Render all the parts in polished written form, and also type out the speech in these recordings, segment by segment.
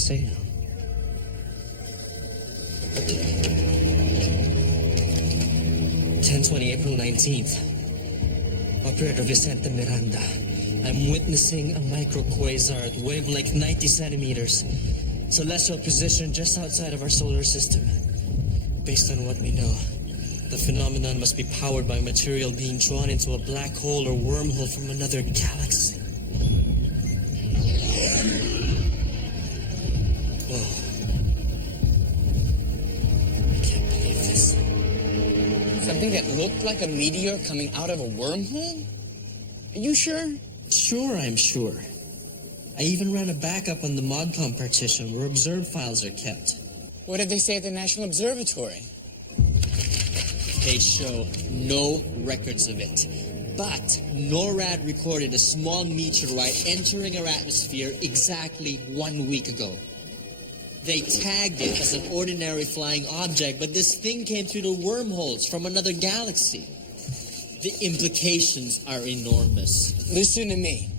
say now. 10:20, April 19th. Operator Vicente Miranda. I'm witnessing a microquasar at wavelength 90 centimeters. Celestial position just outside of our solar system. Based on what we know, the phenomenon must be powered by material being drawn into a black hole or wormhole from another galaxy. Whoa. I can't believe this. Something that looked like a meteor coming out of a wormhole? Are you sure? Sure, I'm sure. I even ran a backup on the ModCom partition where observed files are kept. What did they say at the National Observatory? They show no records of it. But NORAD recorded a small meteorite entering our atmosphere exactly 1 week ago. They tagged it as an ordinary flying object, but this thing came through the wormholes from another galaxy. The implications are enormous. Listen to me.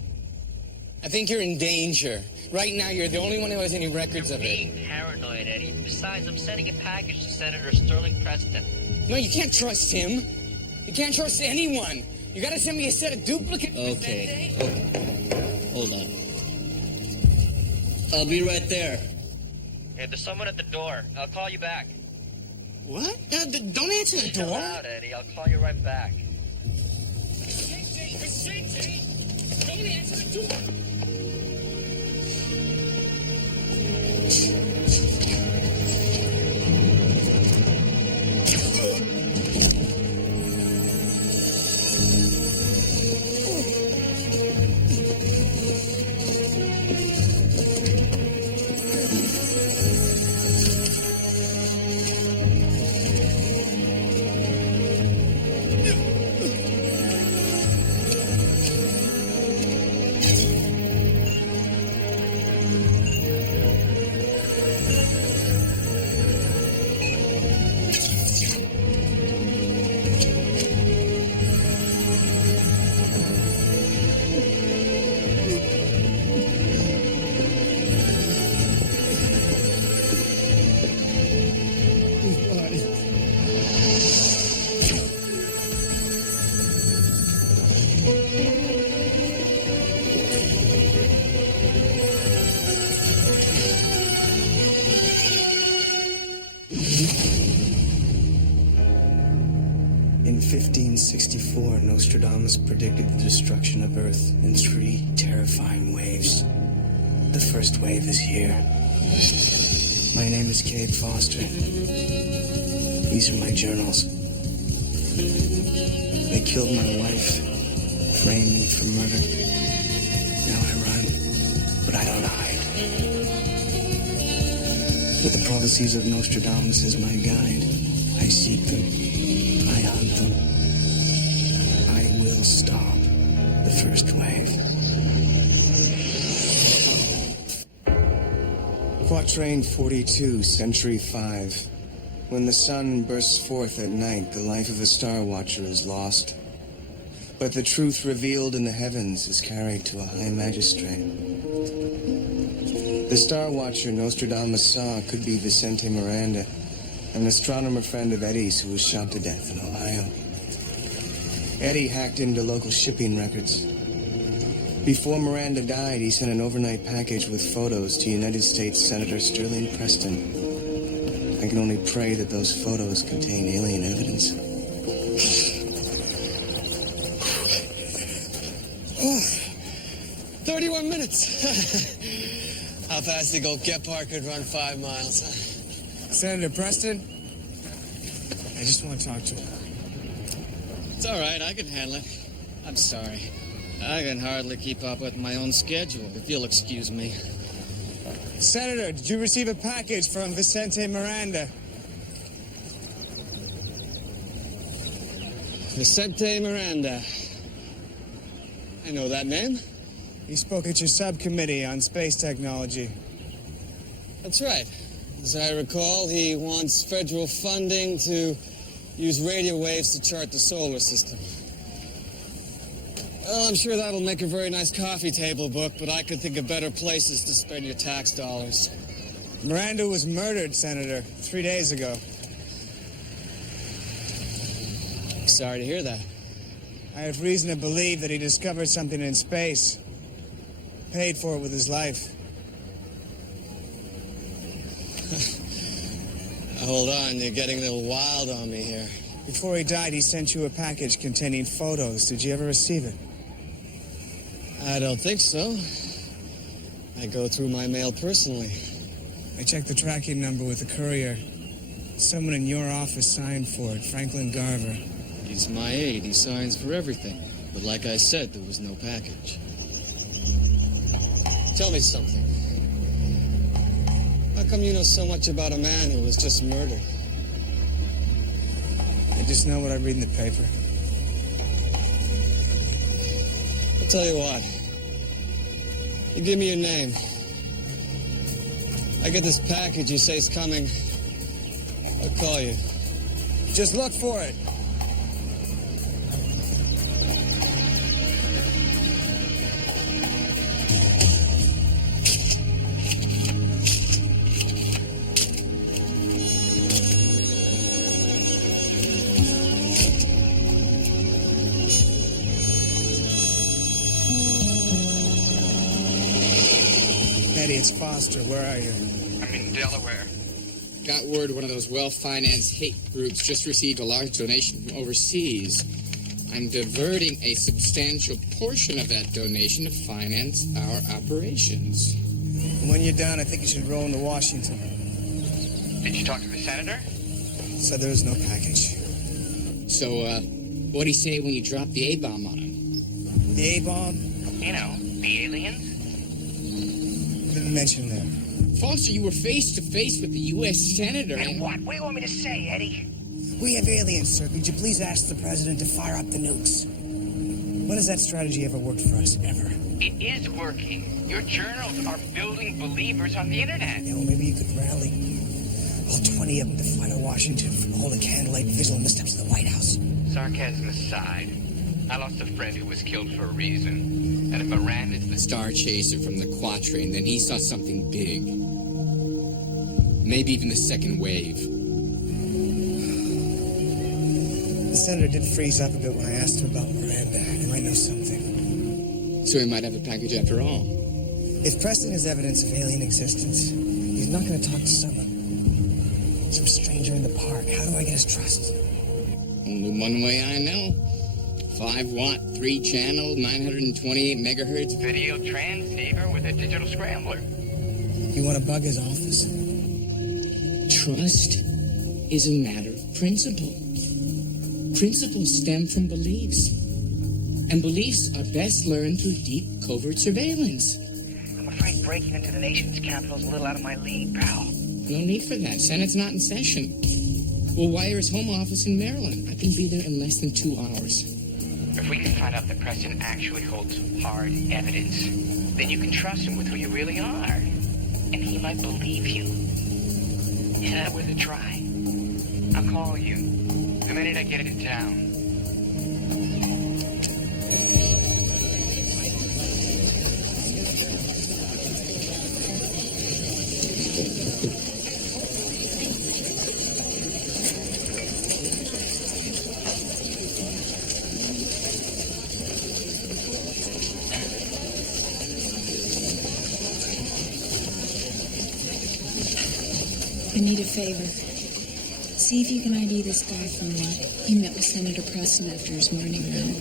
I think you're in danger. Right now, you're the only one who has any records of it. Being paranoid, Eddie. Besides, I'm sending a package to Senator Sterling Preston. No, you can't trust him. You can't trust anyone. You gotta send me a set of duplicates. Okay. Hold on. I'll be right there. Hey, there's someone at the door. I'll call you back. What? Don't answer the Chill door. out, Eddie. I'll call you right back. Don't answer the door. In 1564, Nostradamus predicted the destruction of Earth in 3 terrifying waves. The first wave is here. My name is Cade Foster. These are my journals. They killed my wife, framed me for murder. Now I run, but I don't hide. With the prophecies of Nostradamus as my guide, I seek them. I hunt them. I will stop the first wave. Quatrain 42, Century 5. When the sun bursts forth at night, the life of a star watcher is lost. But the truth revealed in the heavens is carried to a high magistrate. The star watcher Nostradamus saw could be Vicente Miranda, an astronomer friend of Eddie's who was shot to death in Ohio. Eddie hacked into local shipping records. Before Miranda died, he sent an overnight package with photos to United States Senator Sterling Preston. I can only pray that those photos contain alien evidence. 31 minutes. How fast did old Gephardt could run 5 miles? Senator Preston? I just want to talk to him. It's all right. I can handle it. I'm sorry. I can hardly keep up with my own schedule, if you'll excuse me. Senator, did you receive a package from Vicente Miranda? Vicente Miranda. I know that name. He spoke at your subcommittee on space technology. That's right. As I recall, he wants federal funding to use radio waves to chart the solar system. Well, I'm sure that'll make a very nice coffee table book, but I could think of better places to spend your tax dollars. Miranda was murdered, Senator, 3 days ago. Sorry to hear that. I have reason to believe that he discovered something in space. Paid for it with his life. Hold on, you're getting a little wild on me here. Before he died, he sent you a package containing photos. Did you ever receive it? I don't think so. I go through my mail personally. I checked the tracking number with the courier. Someone in your office signed for it, Franklin Garver. He's my aide. He signs for everything. But like I said, there was no package. Tell me something. How come you know so much about a man who was just murdered? I just know what I read in the paper. I'll tell you what. You give me your name. I get this package you say's coming. I'll call you. Just look for it. Eddie, it's Foster. Where are you? I'm in Delaware. Got word one of those well-financed hate groups just received a large donation from overseas. I'm diverting a substantial portion of that donation to finance our operations. When you're done, I think you should roll into Washington. Did you talk to the senator? Said there was no package. So, what'd he say when you dropped the A-bomb on him? The A-bomb? You know, the aliens? Didn't mention that. Foster, you were face-to-face with the U.S. Senator And what? What do you want me to say, Eddie? We have aliens, sir. Could you please ask the president to fire up the nukes? When has that strategy ever worked for us? Ever? It is working. Your journals are building believers on the internet. Yeah, well, maybe you could rally all 20 of them to fly to Washington for hold a candlelight vigil on the steps of the White House. Sarcasm aside, I lost a friend who was killed for a reason. And if Miranda's the Star Chaser from the Quatrain, then he saw something big. Maybe even the second wave. The senator did freeze up a bit when I asked him about Miranda. He might know something. So he might have a package after all. If Preston has evidence of alien existence, he's not going to talk to someone. Some stranger in the park. How do I get his trust? Only one way I know. 5-watt, 3-channel, 928 megahertz. video transceiver with a digital scrambler. You want to bug his office? Trust is a matter of principle. Principles stem from beliefs. And beliefs are best learned through deep, covert surveillance. I'm afraid breaking into the nation's capital is a little out of my league, pal. No need for that. Senate's not in session. We'll wire his home office in Maryland. I can be there in less than 2 hours. If we can find out that Preston actually holds hard evidence, then you can trust him with who you really are. And he might believe you. Yeah, worth a try. I'll call you the minute I get it in town. I need a favor. See if you can ID this guy for me. He met with Senator Preston after his morning run.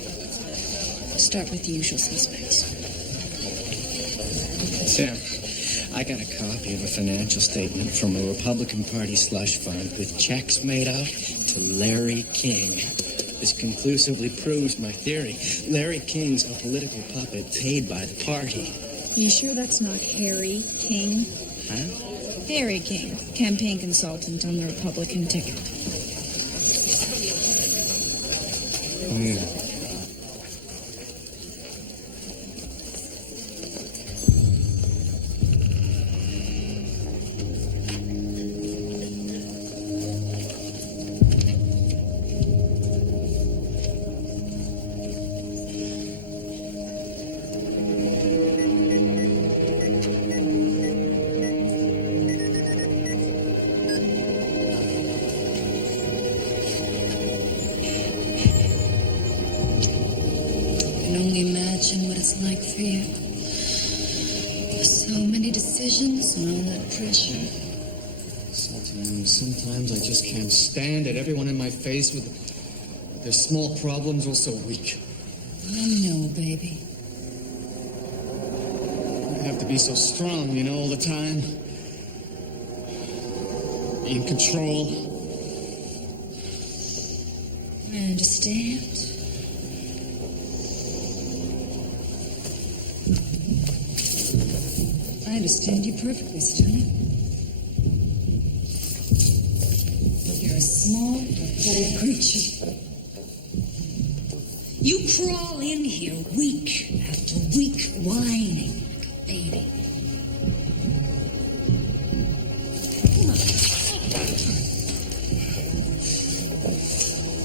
Start with the usual suspects. Sam, I got a copy of a financial statement from a Republican Party slush fund with checks made out to Larry King. This conclusively proves my theory. Larry King's a political puppet paid by the party. You sure that's not Harry King? Huh? Harry King, campaign consultant on the Republican ticket. like for you? So many decisions and all that pressure. Sometimes I just can't stand it. Everyone in my face with their small problems was so weak. I know, baby. I have to be so strong, all the time. Be in control. I understand. I understand you perfectly, Sterling. You're a small, pathetic creature. You crawl in here week after week, whining like a baby.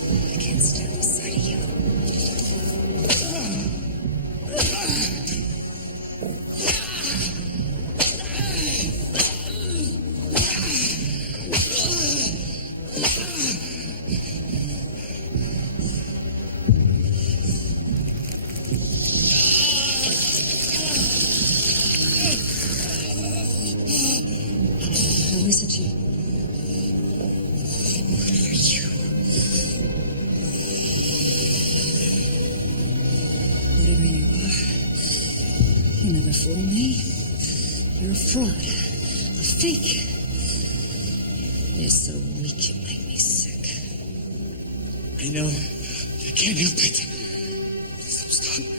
I can't stand the sight of you. How is it you? What are you? Whatever you are, you never fool me. You're a fraud. A fake. You're so weak you make me sick. I know. I can't help it. I'm stunned.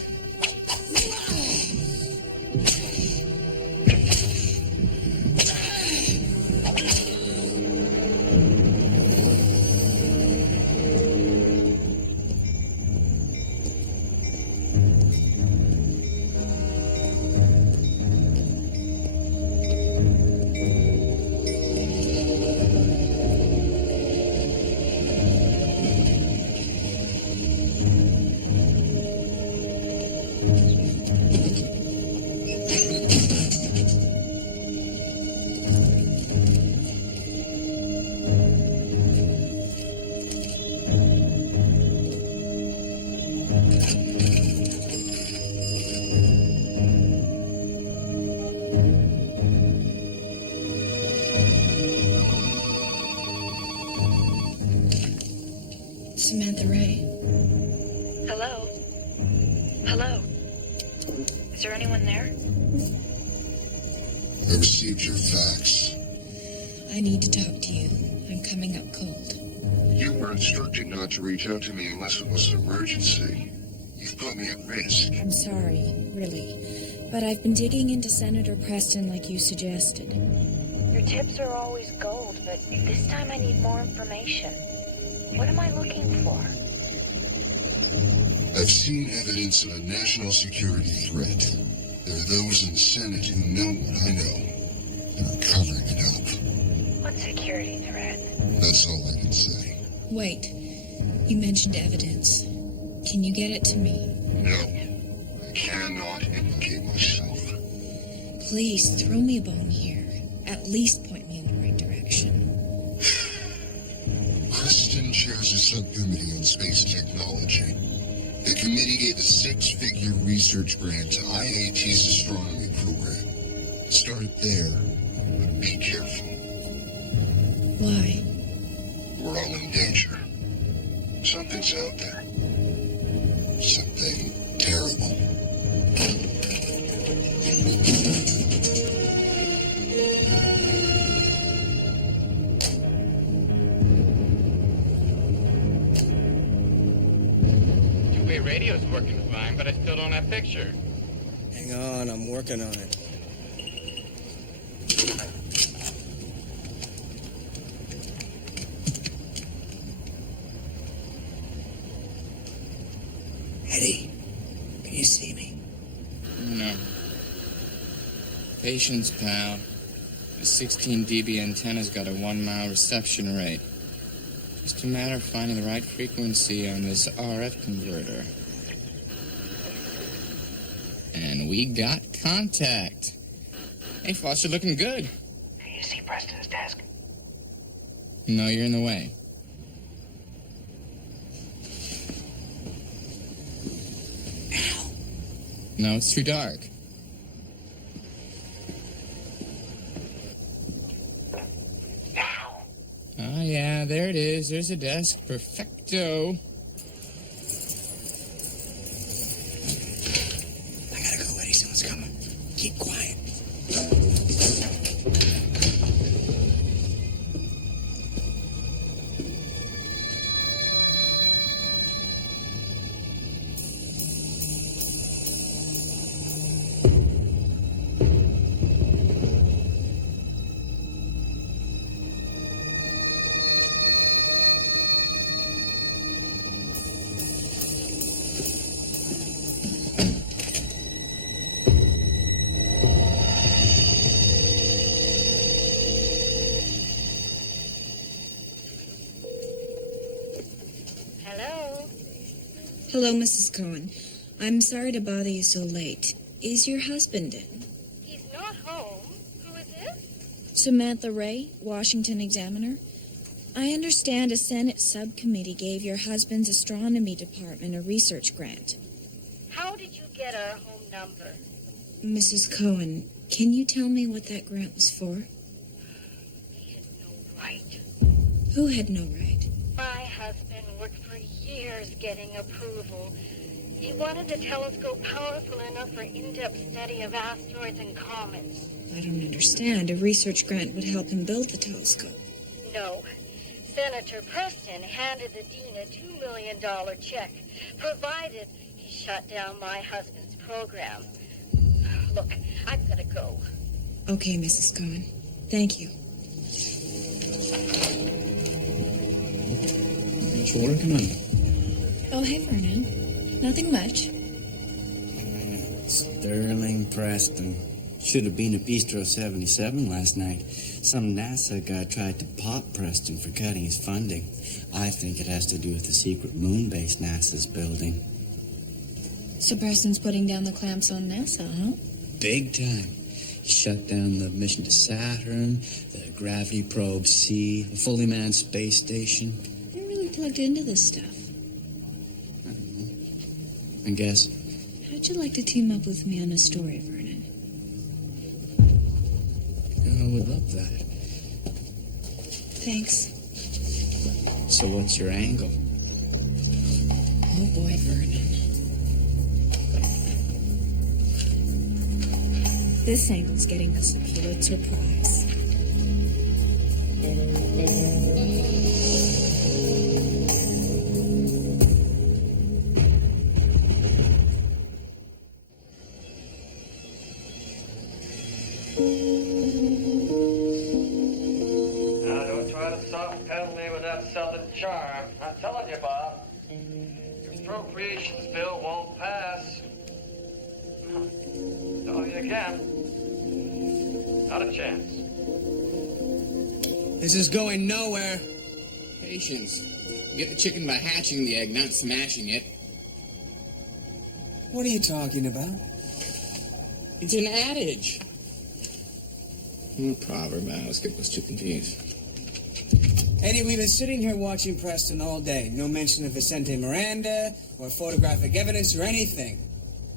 Samantha Ray. Hello? Hello? Is there anyone there? I received your fax. I need to talk to you. I'm coming up cold. You were instructed not to reach out to me unless it was an emergency. You've put me at risk. I'm sorry, really. But I've been digging into Senator Preston like you suggested. Your tips are always gold, but this time I need more information. What am I looking for? I've seen evidence of a national security threat. There are those in the Senate who know what I know and are covering it up. What security threat? That's all I can say. Wait, you mentioned evidence. Can you get it to me? No, I cannot implicate myself. Please, throw me a bone here. At least point me in the right direction. Preston chairs a subcommittee on space technology. The committee gave a six-figure research grant to IAT's astronomy program. Start there, but be careful. Why? We're all in danger. Something's out there. Something terrible. Two-way radio's working fine, but I still don't have picture. Hang on, I'm working on it. Eddie, can you see me? No. Patience, pal. The 16 dB antenna's got a 1 mile reception rate. Just a matter of finding the right frequency on this RF converter. And we got contact. Hey, Foster, looking good. Do you see Preston's desk? No, you're in the way. No, it's too dark. Now. Ah, yeah, there it is. There's a desk. Perfecto. I gotta go, Eddie. Someone's coming. Keep quiet. Hello? Hello, Mrs. Cohen. I'm sorry to bother you so late. Is your husband in? He's not home. Who is this? Samantha Ray, Washington Examiner. I understand a Senate subcommittee gave your husband's astronomy department a research grant. How did you get our home number? Mrs. Cohen, can you tell me what that grant was for? He had no right. Who had no right? My husband worked for years getting approval. He wanted the telescope powerful enough for in-depth study of asteroids and comets. I don't understand. A research grant would help him build the telescope. No. Senator Preston handed the dean a $2 million check, provided he shut down my husband's program. Look, I've got to go. Okay, Mrs. Cohen. Thank you. What you working on? Oh, hey, Vernon. Nothing much. Sterling Preston. Should have been at Bistro 77 last night. Some NASA guy tried to pop Preston for cutting his funding. I think it has to do with the secret moon base NASA's building. So Preston's putting down the clamps on NASA, huh? Big time. He shut down the mission to Saturn, the gravity probe C, the fully manned space station. You're really plugged into this stuff. I don't know. I guess. How'd you like to team up with me on a story, Vernon? I would love that. Thanks. So what's your angle? Oh, boy, Vernon. This angle's getting us a Pulitzer Prize. Now, don't try to soft pedal me with that southern charm. I'm telling you, Bob. Your appropriations bill won't pass. Tell you again. Not a chance. This is going nowhere. Patience. You get the chicken by hatching the egg, not smashing it. What are you talking about? It's an adage. A proverb. I always get those two confused. Eddie, we've been sitting here watching Preston all day. No mention of Vicente Miranda or photographic evidence or anything.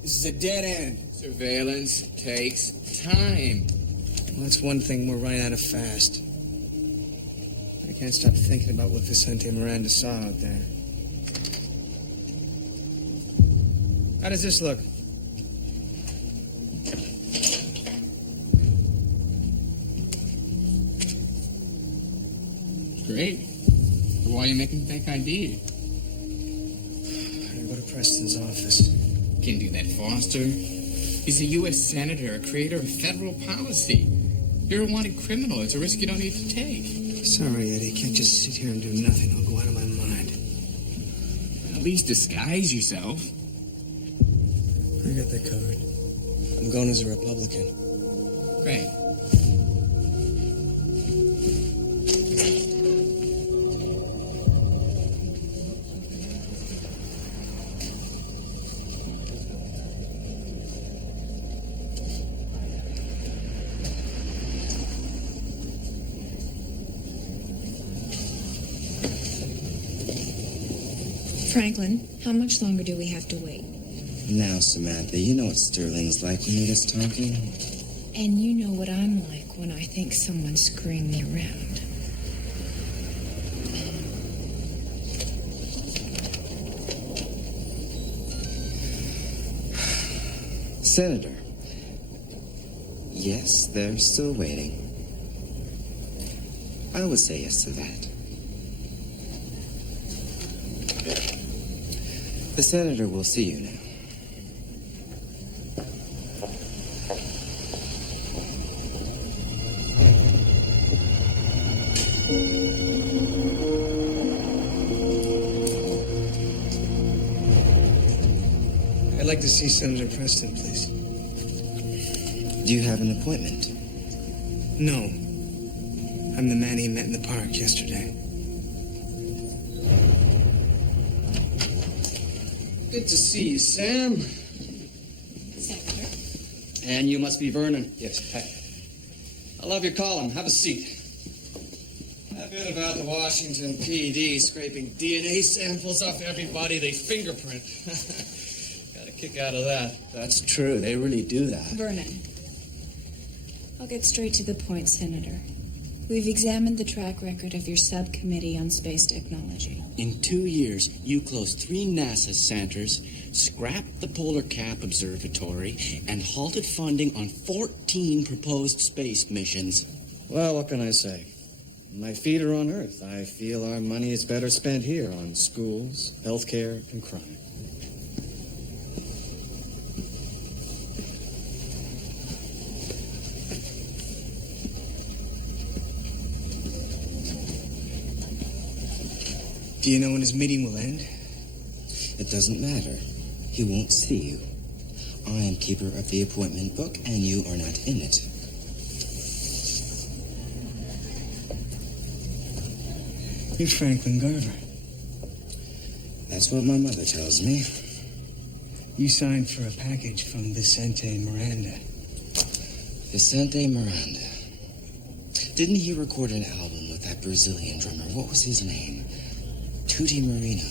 This is a dead end. Surveillance takes time. Well, that's one thing we're running out of fast. I can't stop thinking about what Vicente Miranda saw out there. How does this look? Great. But why are you making fake ID? I gotta go to Preston's office. Can't do that, Foster. He's a U.S. senator, a creator of federal policy. You're a wanted criminal. It's a risk you don't need to take. Sorry, Eddie. Can't just sit here and do nothing. I'll go out of my mind. At least disguise yourself. I got that covered. I'm going as a Republican. Great. Franklin, how much longer do we have to wait? Now, Samantha, you know what Sterling's like when he gets talking. And you know what I'm like when I think someone's screwing me around. Senator. Yes, they're still waiting. I would say yes to that. The senator will see you now. I'd like to see Senator Preston, please. Do you have an appointment? No. I'm the man he met in the park yesterday. Good to see you, Sam. Senator? And you must be Vernon. Yes. I love your column. Have a seat. That bit about the Washington PD scraping DNA samples off everybody they fingerprint. Got a kick out of that. That's true. They really do that. Vernon. I'll get straight to the point, Senator. We've examined the track record of your subcommittee on space technology. In 2 years, you closed 3 NASA centers, scrapped the Polar Cap Observatory, and halted funding on 14 proposed space missions. Well, what can I say? My feet are on Earth. I feel our money is better spent here on schools, healthcare, and crime. Do you know when his meeting will end? It doesn't matter. He won't see you. I am keeper of the appointment book, and you are not in it. You're Franklin Garver. That's what my mother tells me. You signed for a package from Vicente Miranda. Vicente Miranda. Didn't he record an album with that Brazilian drummer? What was his name? Tutti Marino.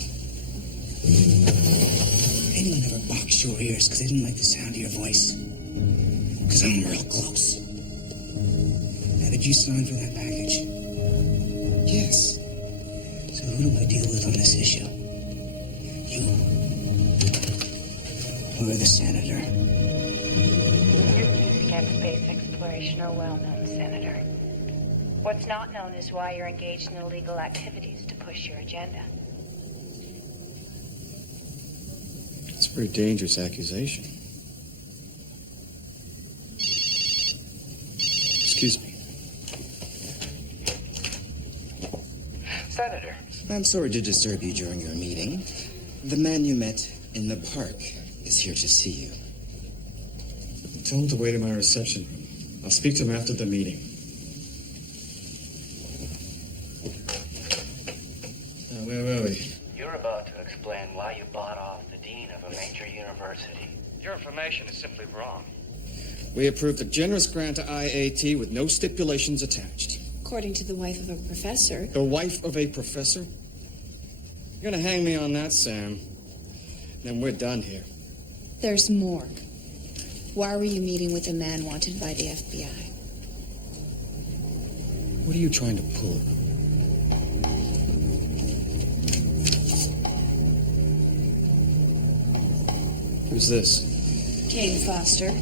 Anyone ever boxed your ears because they didn't like the sound of your voice? Because I'm real close. Now, did you sign for that package? Yes. So who do I deal with on this issue? You. Or the senator? Your views against space exploration are well known, Senator. What's not known is why you're engaged in illegal activities to push your agenda. It's a very dangerous accusation. Excuse me. Senator. I'm sorry to disturb you during your meeting. The man you met in the park is here to see you. Tell him to wait in my reception room. I'll speak to him after the meeting. Where were we? You're about to explain why you bought off the dean of a major university. Your information is simply wrong. We approved a generous grant to IAT with no stipulations attached. According to the wife of a professor. The wife of a professor? You're gonna hang me on that, Sam. Then we're done here. There's more. Why were you meeting with a man wanted by the FBI? What are you trying to pull? Who's this? Kane Foster. An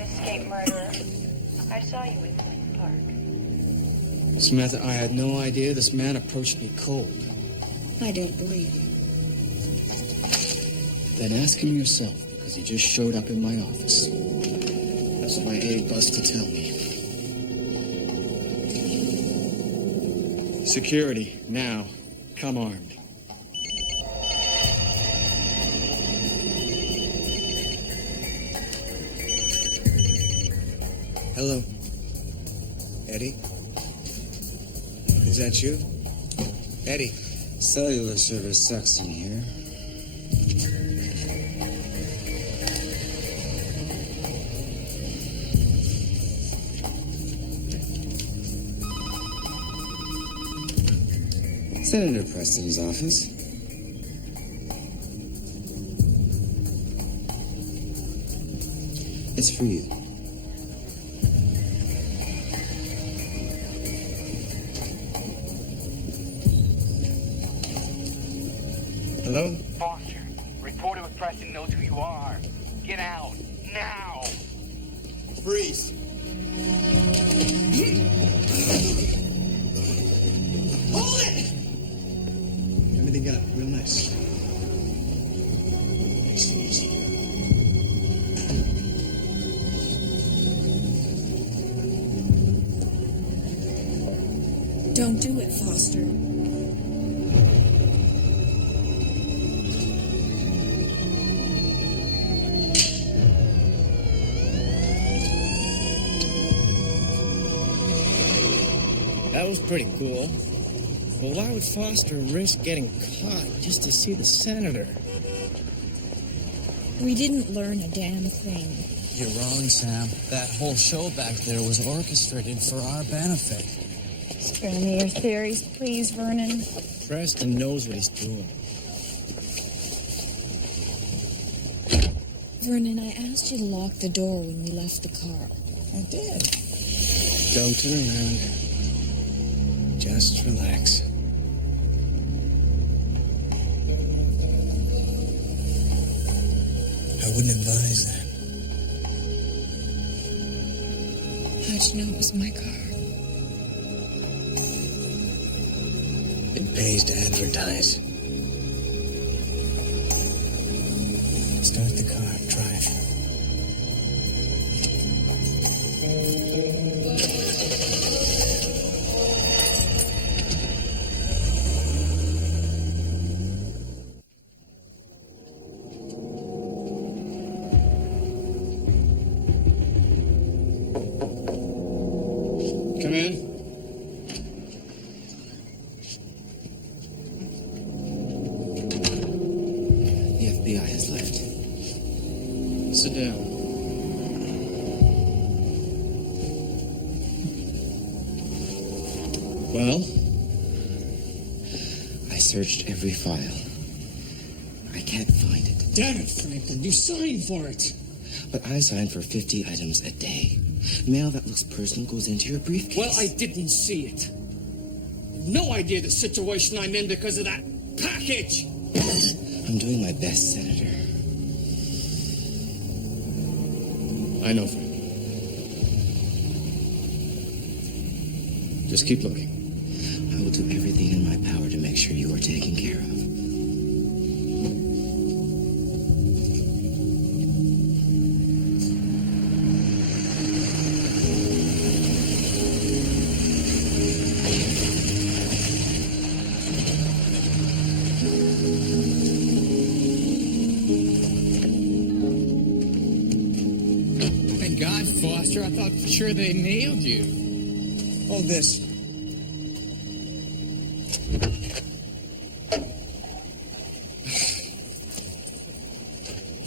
escaped murderer. I saw you with him in the park. Samantha, I had no idea this man approached me cold. I don't believe you. Then ask him yourself, because he just showed up in my office. That's what my aide buzzed to tell me. Security, now. Come armed. Hello. Eddie? Is that you? Eddie. Cellular service sucks in here. Senator Preston's office. That's for you. Hello? Foster, reporter with Preston knows who you are. Get out, now! Freeze. Hold it! Everything got real nice. Nice and easy. Don't do it, Foster. That was pretty cool. But why would Foster risk getting caught just to see the senator? We didn't learn a damn thing. You're wrong, Sam. That whole show back there was orchestrated for our benefit. Spare me your theories, please, Vernon. Preston knows what he's doing. Vernon, I asked you to lock the door when we left the car. I did. Don't turn around. Just relax. I wouldn't advise that. How'd you know it was my car? It pays to advertise. Start the car. Drive. Come in. The FBI has left. Sit down. Well? I searched every file. I can't find it. Damn it, Franklin, you signed for it. But I signed for 50 items a day. Mail that looks personal goes into your briefcase. Well, I didn't see it. No idea the situation I'm in because of that package. I'm doing my best, Senator. I know, Frank. Just keep looking. I will do everything in my power to make sure you are taken care of. Thank God, Foster. I thought for sure they nailed you. Hold this.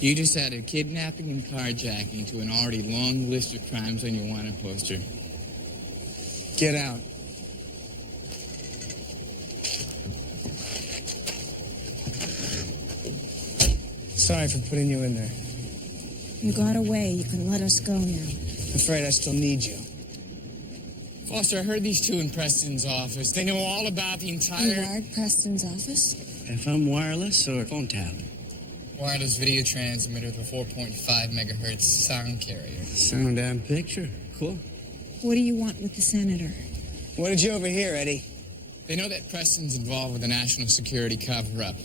You just added kidnapping and carjacking to an already long list of crimes on your wanted poster. Get out. Sorry for putting you in there. You got away. You can let us go now. Afraid I still need you. Foster, I heard these two in Preston's office. They know all about the You entire wired Preston's office? FM wireless or phone tap? wireless video transmitter with a 4.5 megahertz sound carrier. Sound and picture. Cool. What do you want with the senator? What did you overhear, Eddie? They know that Preston's involved with the national security cover-up.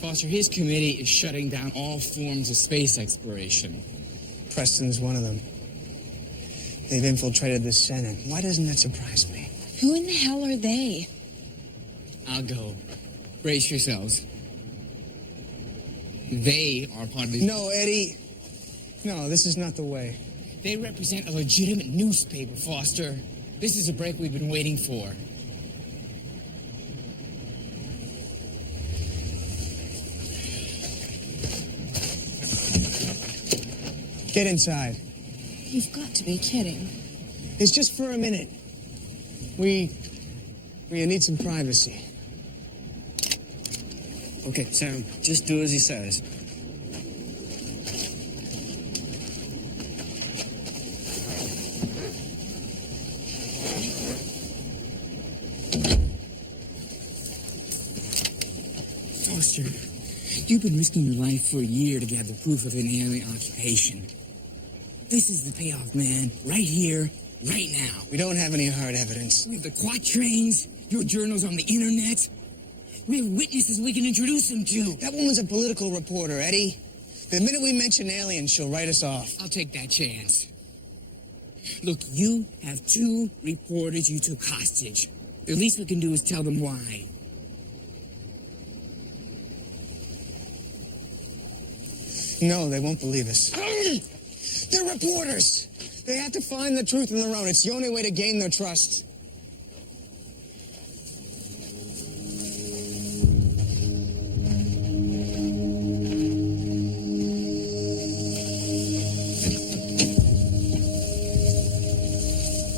Foster, his committee is shutting down all forms of space exploration. Preston's one of them. They've infiltrated the Senate. Why doesn't that surprise me? Who in the hell are they? I'll go. Brace yourselves. They are part of the... No, Eddie. No, this is not the way. They represent a legitimate newspaper, Foster. This is a break we've been waiting for. Get inside. You've got to be kidding. It's just for a minute. We need some privacy. Okay, Sam, just do as he says. Foster, you've been risking your life for a year to gather proof of an alien occupation. This is the payoff, man. Right here, right now. We don't have any hard evidence. We have the quatrains, your journals on the internet. We have witnesses we can introduce them to. That woman's a political reporter, Eddie. The minute we mention aliens, she'll write us off. I'll take that chance. Look, you have 2 reporters you took hostage. The least we can do is tell them why. No, they won't believe us. They're reporters. They have to find the truth on their own. It's the only way to gain their trust.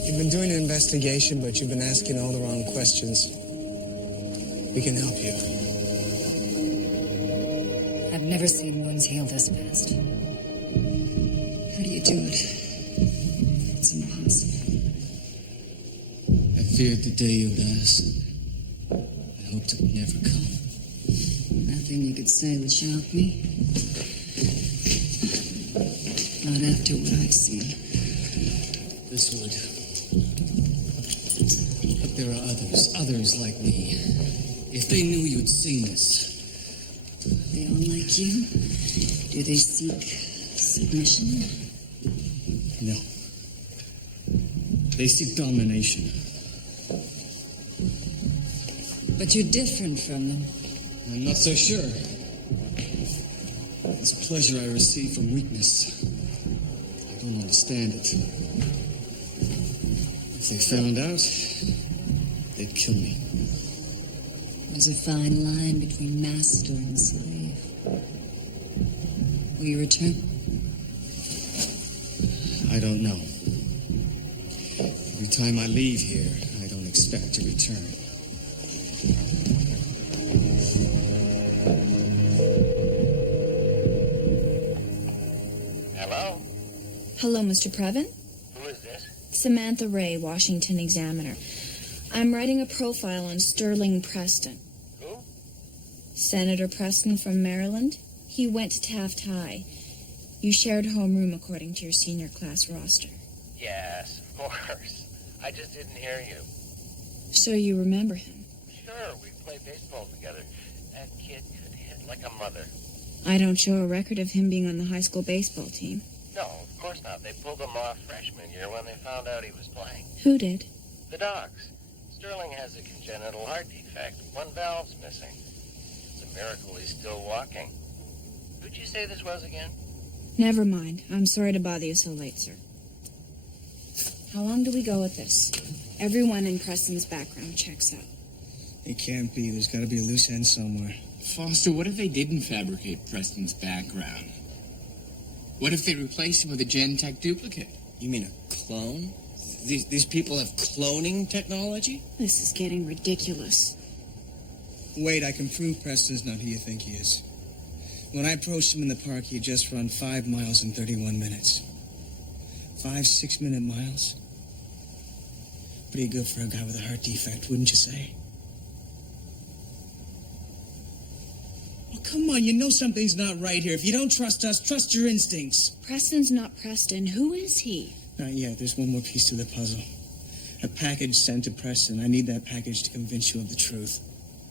You've been doing an investigation, but you've been asking all the wrong questions. We can help you. I've never seen wounds heal this fast. How do you do it? It's impossible. I feared the day you would ask. I hoped it would never come. Nothing you could say would shock me. Not after what I've seen. This would. But there are others like me. If they knew you'd seen this. They all like you? Do they seek submission? No. They seek domination. But you're different from them. I'm not so sure. It's a pleasure I receive from weakness. I don't understand it. If they found out, they'd kill me. There's a fine line between master and slave. Will you return? I don't know. Every time I leave here, I don't expect to return. Hello? Hello, Mr. Previn. Who is this? Samantha Ray, Washington Examiner. I'm writing a profile on Sterling Preston. Who? Senator Preston from Maryland. He went to Taft High. You shared homeroom according to your senior class roster. Yes, of course. I just didn't hear you. So you remember him? Sure, we played baseball together. That kid could hit like a mother. I don't show a record of him being on the high school baseball team. No, of course not. They pulled him off freshman year when they found out he was playing. Who did? The docs. Sterling has a congenital heart defect. One valve's missing. It's a miracle he's still walking. Who'd you say this was again? Never mind. I'm sorry to bother you so late, sir. How long do we go with this? Everyone in Preston's background checks out. It can't be. There's got to be a loose end somewhere. Foster, what if they didn't fabricate Preston's background? What if they replaced him with a Gen-Tech duplicate? You mean a clone? These people have cloning technology? This is getting ridiculous. Wait, I can prove Preston's not who you think he is. When I approached him in the park, he had just run 5 miles in 31 minutes. 5 6-minute miles? Pretty good for a guy with a heart defect, wouldn't you say? Oh, come on, you know something's not right here. If you don't trust us, trust your instincts. Preston's not Preston. Who is he? Not yet. There's one more piece to the puzzle. A package sent to Preston. I need that package to convince you of the truth.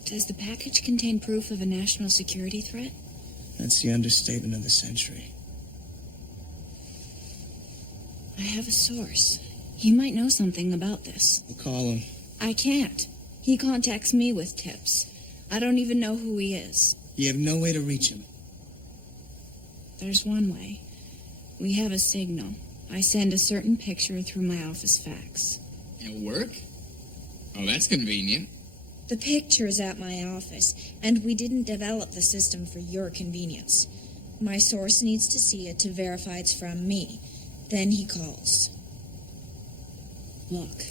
Does the package contain proof of a national security threat? That's the understatement of the century. I have a source. He might know something about this. We'll call him. I can't. He contacts me with tips. I don't even know who he is. You have no way to reach him. There's one way. We have a signal. I send a certain picture through my office fax. It'll work? Oh, that's convenient. The picture is at my office, and we didn't develop the system for your convenience. My source needs to see it to verify it's from me. Then he calls. Look,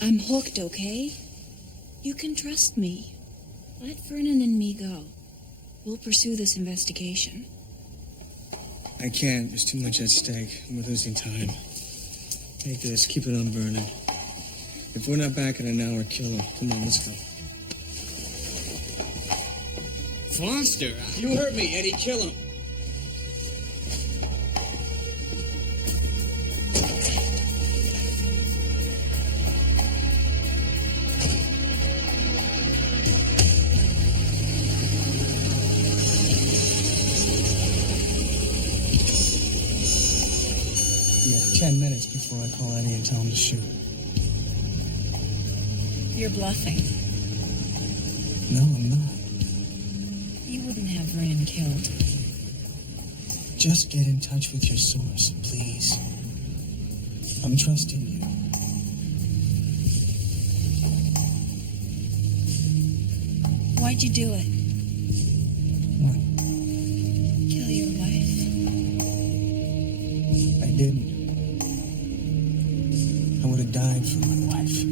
I'm hooked, okay? You can trust me. Let Vernon and me go. We'll pursue this investigation. I can't. There's too much at stake. We're losing time. Take this. Keep it on Vernon. If we're not back in an hour, kill him. Come on, let's go. Foster, You heard me, Eddie. Kill him. You have 10 minutes before I call Eddie and tell him to shoot. You're bluffing. No, I'm not. You wouldn't have Ren killed. Just get in touch with your source, please. I'm trusting you. Why'd you do it? What? Kill your wife. I didn't. I would have died for my wife.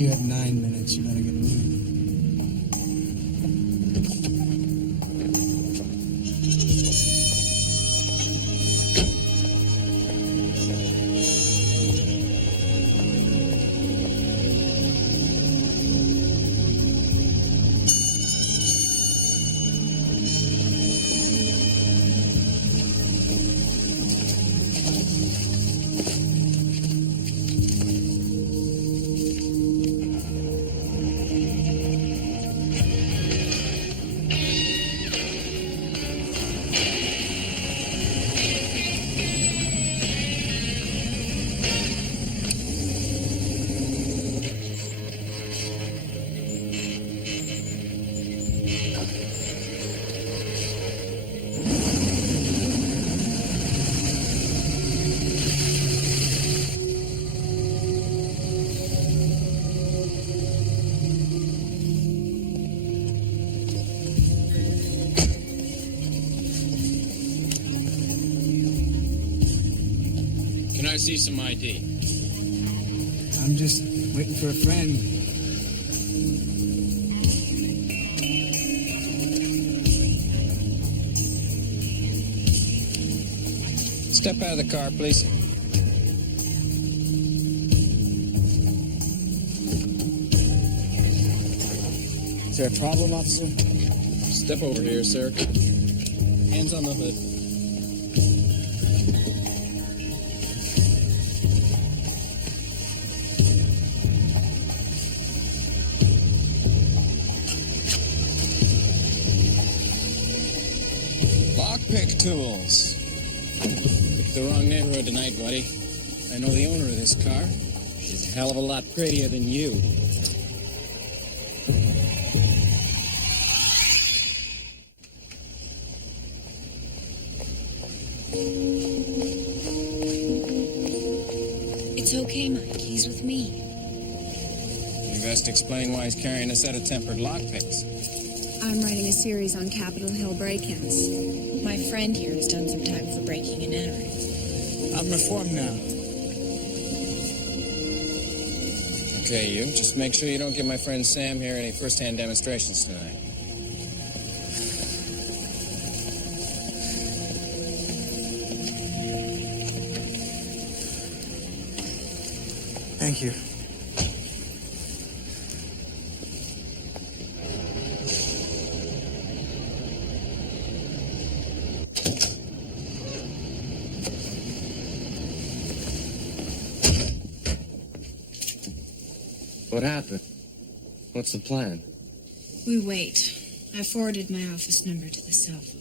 You have 9 minutes. You better get moving. can I see some ID? I'm just waiting for a friend. Step out of the car, please. Is there a problem, officer? Step over here, sir. Hands on the hood. Lockpick tools. Picked the wrong neighborhood tonight, buddy. I know the owner of this car. She's a hell of a lot prettier than you. It's okay, Mike. He's with me. You best explain why he's carrying a set of tempered lockpicks. I'm writing a series on Capitol Hill break-ins. My friend here has done some time for breaking and entering. I'm reformed now. Okay, you. Just make sure you don't give my friend Sam here any first-hand demonstrations tonight. Thank you. What happened? What's the plan? We wait. I forwarded my office number to the cell phone.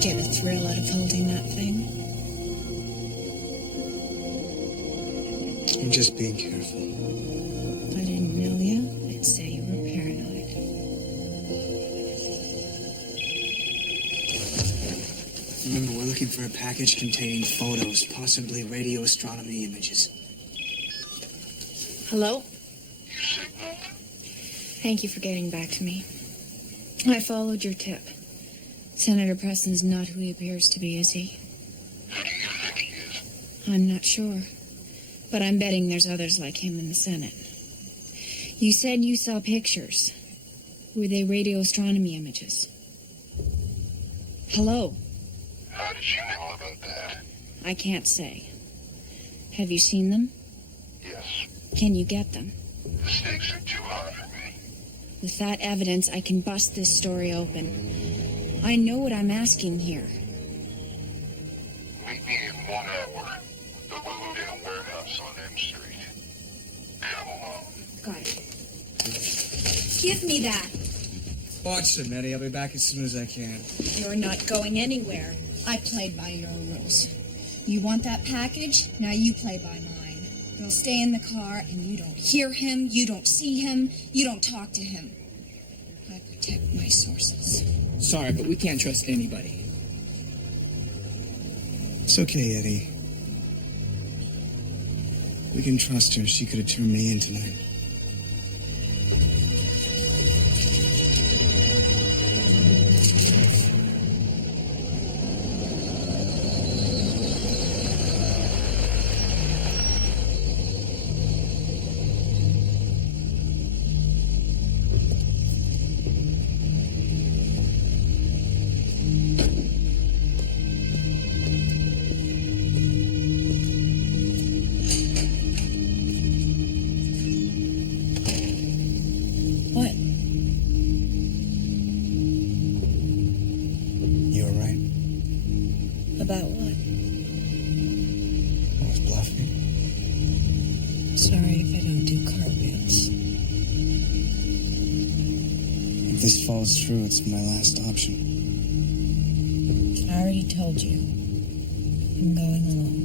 Get a thrill out of holding that thing? I'm just being careful. If I didn't know you, I'd say you were paranoid. Remember, we're looking for a package containing photos, possibly radio astronomy images. Hello? signal? Thank you for getting back to me. I followed your tip. Senator Preston's not who he appears to be, is he? Who do you think he is? I'm not sure. But I'm betting there's others like him in the Senate. You said you saw pictures. Were they radio astronomy images? Hello? How did you know about that? I can't say. Have you seen them? Yes. Can you get them? The stakes are too high for me. With that evidence, I can bust this story open. I know what I'm asking here. Meet me in 1 hour. The Luludale warehouse on M Street. Come along. Got it. Give me that. Watch them, Eddie. I'll be back as soon as I can. You're not going anywhere. I played by your rules. You want that package? Now you play by mine. You'll stay in the car and you don't hear him, you don't see him, you don't talk to him. I protect my sources. Sorry, but we can't trust anybody. It's okay, Eddie. We can trust her. She could have turned me in tonight. What? You were right. About what? I was bluffing. Sorry if I don't do cartwheels. If this falls through, it's my last option. I already told you. I'm going alone.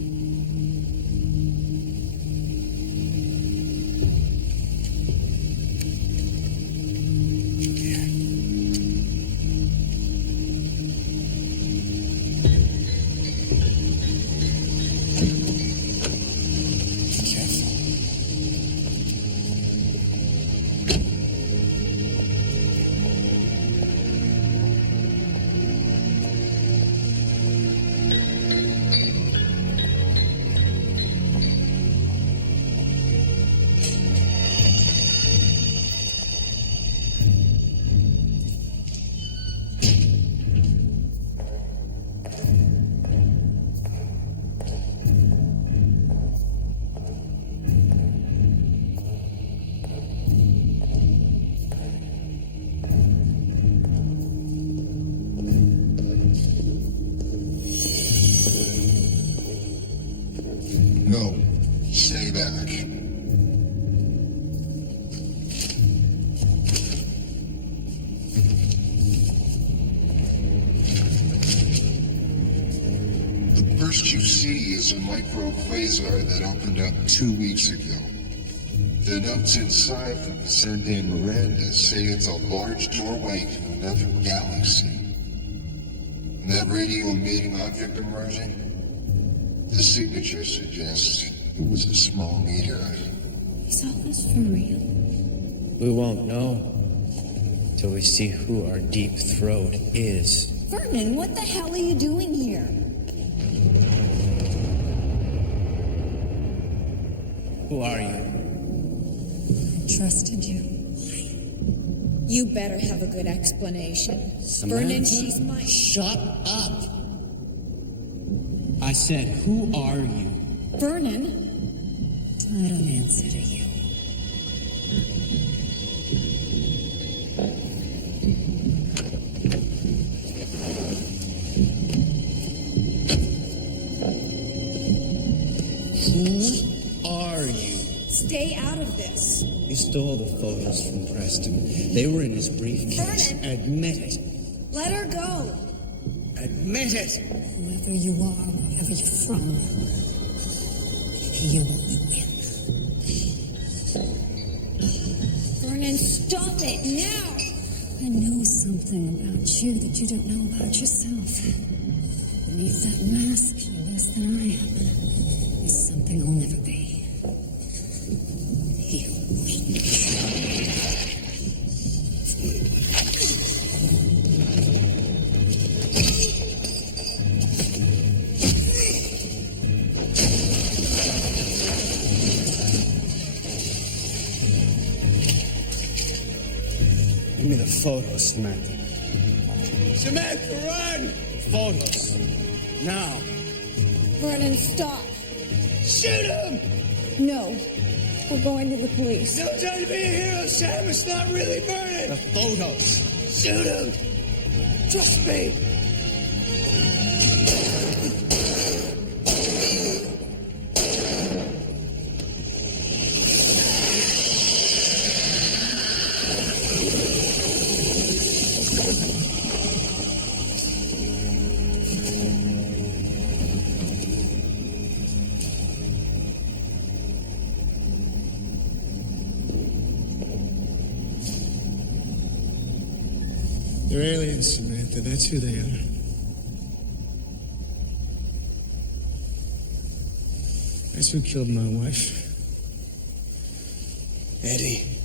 No. Stay back. The first you see is a micro quasar that opened up 2 weeks ago. The notes inside from Vicente and Miranda say it's a large doorway to another galaxy. And that radio emitting object emerging? The signature suggests it was a small meteorite. Is all this for real? We won't know till we see who our deep throat is. Vernon, what the hell are you doing here? Who are you? I trusted you. You better have a good explanation. Vernon, she's mine. Shut up! I said, who are you? Vernon? I don't answer to you. Who are you? Stay out of this. You stole the photos from Preston. They were in his briefcase. Vernon! Admit it. Let her go. Admit it. Whoever you are, wherever you're from, you won't win. Vernon, stop it now! I know something about you that you don't know about yourself. Beneath that mask, you're less than I am. Is something I'll never be. You weak. Give me the photos, Samantha. Samantha, run! Photos. Now. Vernon, stop. Shoot him! No. We're going to the police. Don't try to be a hero, Sam. It's not really Vernon. The photos. Shoot him! Trust me. They're aliens, Samantha. That's who they are. That's who killed my wife. Eddie.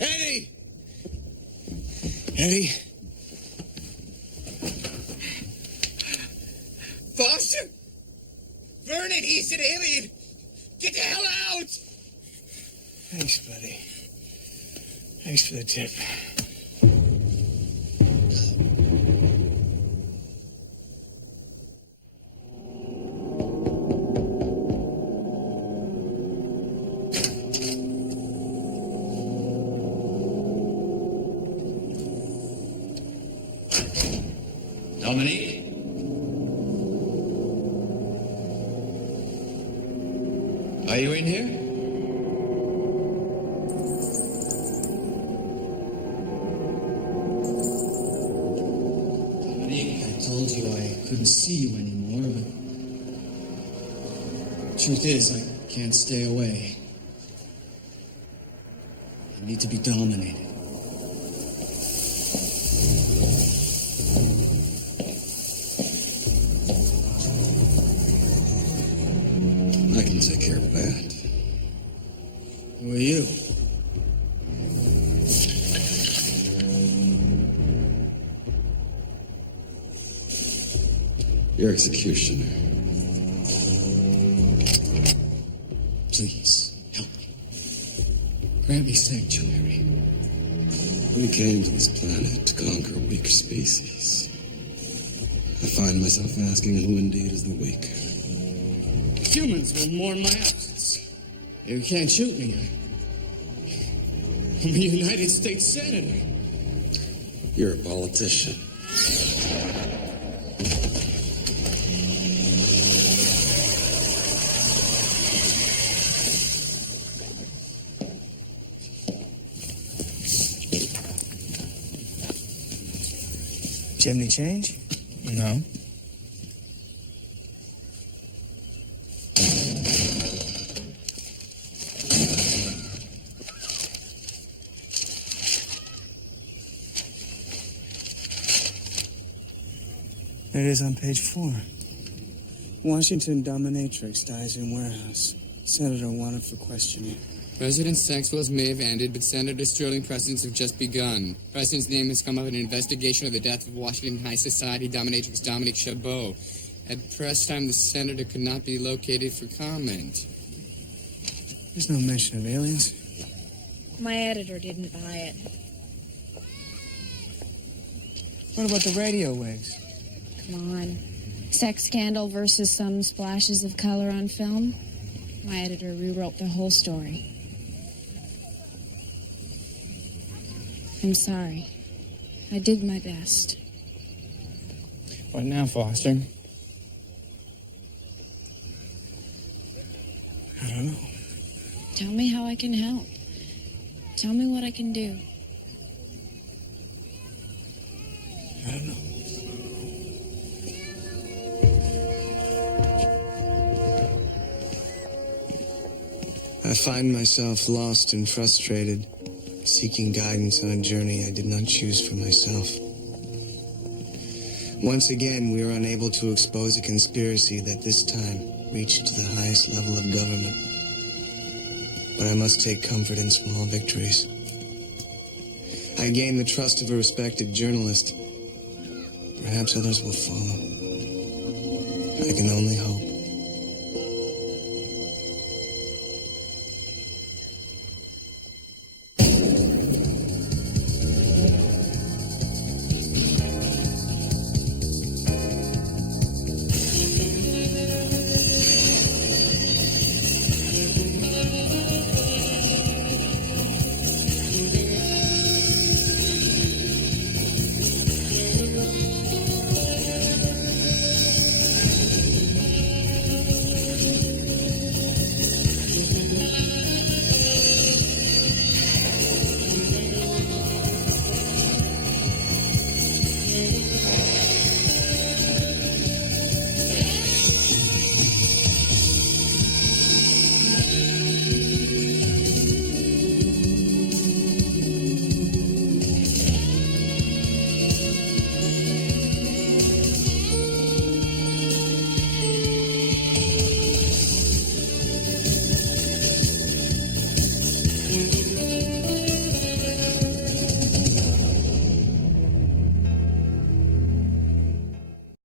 Eddie! Eddie? Foster? Vernon, he's an alien! Get the hell out! Thanks, buddy. Thanks for the tip. Dominique? Are you in here? I couldn't see you anymore, but truth is, I can't stay away. I need to be dominated. I can take care of that. Who are you? Your executioner. Please, help me. Grant me sanctuary. We came to this planet to conquer a weaker species. I find myself asking who indeed is the weak. Humans will mourn my absence. You can't shoot me. I'm a United States Senator. You're a politician. Chimney change? No. There it is on page 4. Washington dominatrix dies in warehouse. Senator wanted for questioning. President Sexwell's may have ended, but Senator Sterling Preston's have just begun. President's name has come up in an investigation of the death of Washington High Society dominatrix Dominique Chabot. At press time, the senator could not be located for comment. There's no mention of aliens. My editor didn't buy it. What about the radio waves? Come on. Sex scandal versus some splashes of color on film? My editor rewrote the whole story. I'm sorry. I did my best. What now, Foster? I don't know. Tell me how I can help. Tell me what I can do. I don't know. I find myself lost and frustrated, seeking guidance on a journey I did not choose for myself. Once again, we are unable to expose a conspiracy that this time reached to the highest level of government. But I must take comfort in small victories. I gain the trust of a respected journalist. Perhaps others will follow. I can only hope.